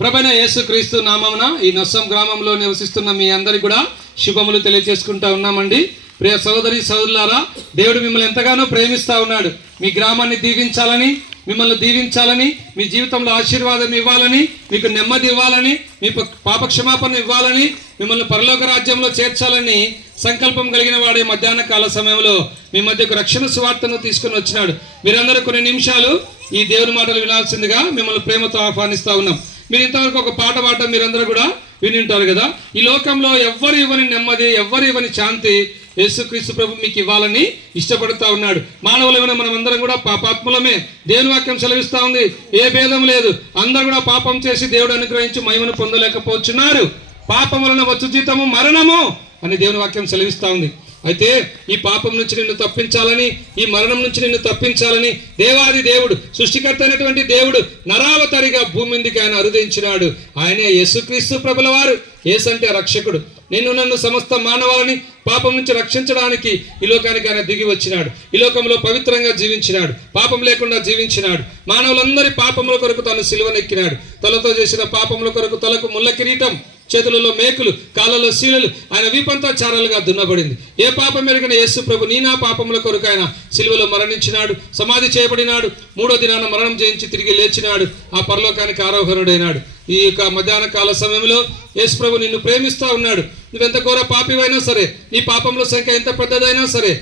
ప్రభువైన యేసుక్రీస్తు నామమున ఈ నొస్సం గ్రామంలో నివసిస్తున్న మీ అందరికీ కూడా శుభములు తెలియజేసుకుంటా ఉన్నామండి. ప్రియ సోదరి సోదరులారా, దేవుడు మిమ్మల్ని ఎంతగానో ప్రేమిస్తూ ఉన్నాడు. మీ గ్రామాన్ని దీవించాలని, మిమ్మల్ని దీవించాలని, మీ జీవితంలో ఆశీర్వాదం ఇవ్వాలని, మీకు నెమ్మది ఇవ్వాలని, మీ పాప క్షమాపణ ఇవ్వాలని, మిమ్మల్ని పరలోక రాజ్యంలో చేర్చాలని సంకల్పం కలిగిన వాడే మధ్యాహ్న కాల సమయంలో మీ మధ్యకు రక్షణ సువార్తను తీసుకుని వచ్చినాడు. మీరందరూ కొన్ని నిమిషాలు ఈ దేవుని మాటలు వినాల్సిందిగా మిమ్మల్ని ప్రేమతో ఆహ్వానిస్తూ ఉన్నాం. మీరు ఇంతవరకు ఒక పాట పాడటం మీరందరూ కూడా విని ఉంటారు కదా. ఈ లోకంలో ఎవ్వరు ఇవ్వని నెమ్మది, ఎవ్వరు ఇవ్వని శాంతి యేసుక్రీస్తు ప్రభు మీకు ఇవ్వాలని ఇష్టపడుతూ ఉన్నాడు. మానవులమైన మనం అందరం కూడా పాపాత్ములమే. దేవుని వాక్యం సెలవిస్తూ ఉంది, ఏ భేదం లేదు. అందరూ కూడా పాపం చేసి దేవుడు అనుగ్రహించి మహిమను పొందలేకపోతున్నారు. పాపం వలన వచ్చు జీతము మరణము అని దేవుని వాక్యం సెలవిస్తూ ఉంది. అయితే ఈ పాపం నుంచి నిన్ను తప్పించాలని, ఈ మరణం నుంచి నిన్ను తప్పించాలని దేవాది దేవుడు, సృష్టికర్త అయినటువంటి దేవుడు నరావతారిగా భూమి మీదకి ఆయన అరుదించినాడు. ఆయనే యేసుక్రీస్తు ప్రభుల వారు. యేసు అంటే రక్షకుడు. నన్ను సమస్త మానవాళిని పాపం నుంచి రక్షించడానికి ఈ లోకానికి ఆయన దిగి వచ్చినాడు. ఈ లోకంలో పవిత్రంగా జీవించినాడు, పాపం లేకుండా జీవించినాడు. మానవులందరి పాపముల కొరకు తాను సిలువనెక్కినాడు. తలతో చేసిన పాపముల కొరకు తలకు ముళ్ళ కిరీటం, చేతులలో మేకులు, కాళ్ళలో శీలలు, ఆయన వీపంతా చారాలుగా దున్నబడింది. ఏ పాపం ఎరిగిన యేసు ప్రభు నీ నా పాపముల కొరకు ఆయన సిలువలో మరణించినాడు, సమాధి చేయబడినాడు, 3వ దినాన మరణం జయించి తిరిగి లేచినాడు, ఆ పరలోకానికి ఆరోహణుడైనాడు. ఈ యొక్క మధ్యాహ్న కాల సమయంలో యేసు ప్రభు నిన్ను ప్రేమిస్తూ ఉన్నాడు. నువ్వెంత ఘోర పాపివైనా సరే, నీ పాపముల సంఖ్య ఎంత పెద్దదైనా సరే,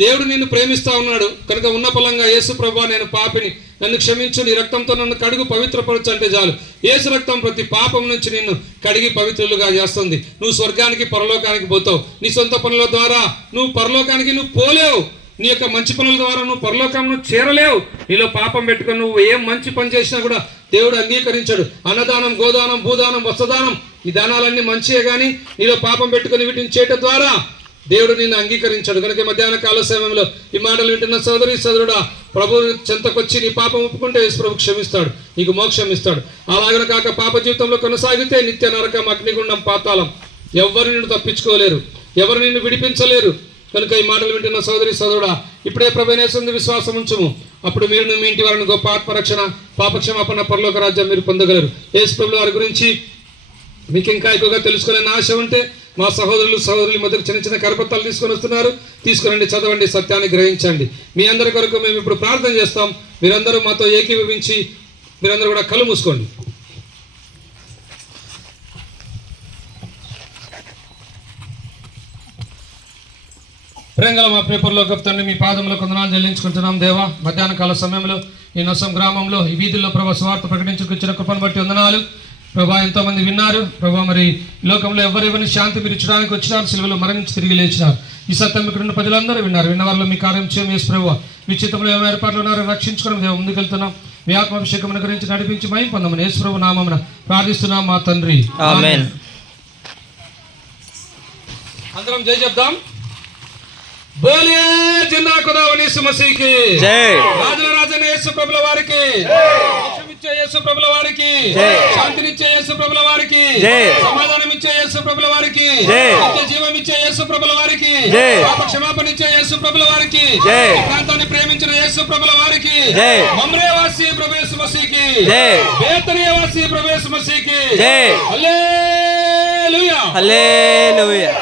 దేవుడు నిన్ను ప్రేమిస్తూ ఉన్నాడు కనుక ఉన్న ఫలంగా యేసు ప్రభువా నేను పాపిని, నన్ను క్షమించు, నీ రక్తంతో నన్ను కడుగు, పవిత్రపరచు అంటే చాలు. యేసు రక్తం ప్రతి పాపం నుంచి నిన్ను కడిగి పవిత్రులుగా చేస్తుంది. నువ్వు స్వర్గానికి పరలోకానికి పోతావు. నీ సొంత పనుల ద్వారా నువ్వు పరలోకానికి పోలేవు. నీ యొక్క మంచి పనుల ద్వారా నువ్వు పరలోకం చేరలేవు. నీలో పాపం పెట్టుకొని నువ్వు ఏం మంచి పని చేసినా కూడా దేవుడు అంగీకరించాడు. అన్నదానం, గోదానం, భూదానం, వస్త్రదానం, ఈ దానాలన్నీ మంచియే, కానీ నీలో పాపం పెట్టుకొని వీటిని చేయటం ద్వారా దేవుడు నిన్ను అంగీకరించాడు. కనుక మధ్యాహ్న కాల సమయంలో ఈ మాటలు వింటున్న సోదరి సోదరుడా, ప్రభు చెంతకొచ్చి నీ పాపం ఒప్పుకుంటే యేసు ప్రభు క్షమిస్తాడు, నీకు మోక్షం ఇస్తాడు. అలాగన కాక పాప జీవితంలో కొనసాగితే నిత్య నరకం, అగ్నిగుండం, పాతాళం, ఎవరు నిన్ను తప్పించుకోలేరు, ఎవరు నిన్ను విడిపించలేరు. కనుక ఈ మాటలు వింటున్న సోదరి సోదరుడా, ఇప్పుడే ప్రభువైన యేసు విశ్వాసం ఉంచుము. అప్పుడు మీరు మీ ఇంటి వారిని గొప్ప ఆత్మరక్షణ, పాపక్షమాపణ, పరలోక రాజ్యం మీరు పొందగలరు. యేసు ప్రభుల వారి గురించి మీకు ఇంకా ఎక్కువగా తెలుసుకోవాలని ఆశ ఉంటే మా సహోదరుల మధ్య చిన్న చిన్న కరపత్రాలు తీసుకొని వస్తున్నారు, తీసుకురండి, చదవండి, సత్యాన్ని గ్రహించండి. మీ అందరి కొరకు మేము ఇప్పుడు ప్రార్థన చేస్తాం. మీరందరూ మాతో ఏకీభవించి మీరందరూ కూడా కళ్ళు మూసుకోండి. ప్రేంగల మా పేపర్లోకి తండ్రి, మీ పాదంలో కొందనాలు చెల్లించుకుంటున్నాం. దేవా, మధ్యాహ్న కాల సమయంలో ఈ నొస్సం గ్రామంలో ఈ వీధుల్లో ప్రభా స్వార్థ ప్రకటించుకొచ్చిన కృపను బట్టి వందనాలు. ప్రభా, ఎంతోమంది విన్నారు ప్రభా. మరి లోకంలో ఎవరెవరిని శాంతి మీరు ఇచ్చడానికి వచ్చినారు, సిలువలో మరణించి తిరిగి లేచినారు. ఈ సత్యం ఇక్కడ ఉన్న ప్రజలందరూ విన్నారు. విన్నవారిలో మీ కార్యం చేయం యేసు ప్రభువా. విచిత్రంలో ఏమైనా ఏర్పాట్లు ఉన్నారో రక్షించుకోవడం దేవ ముందుకెళ్తున్నాం. మీ ఆత్మాభిషేకం గురించి నడిపించి మహిమ పొందమని యేసు ప్రభు నామమున ప్రార్థిస్తున్నాం మా తండ్రి, ఆమేన్. అందరం జై చెప్దాం. బోలియే జిందా ఖుదావని యేసు మసీహ్కి జై. రాజుల రాజైన యేసు ప్రభుల వారికి మోక్షమిచ్చే యేసు ప్రభుల వారికి జై. శాంతినిచ్చే యేసు ప్రభుల వారికి జై. సమాధానం ఇచ్చే యేసు ప్రభుల వారికి జై. నిత్య జీవం ఇచ్చే యేసు ప్రభుల వారికి జై. పాప క్షమాపణ ఇచ్చే యేసు ప్రభుల వారికి జై. ప్రాంతాన్ని ప్రేమించిన యేసు ప్రభుల వారికి జై. మమ్రే వాసి ప్రభు యేసు మసీహ్కి జై. బేతనియా వాసి ప్రభు యేసు మసీహ్కి జై. హల్లెలూయా, హల్లెలూయా.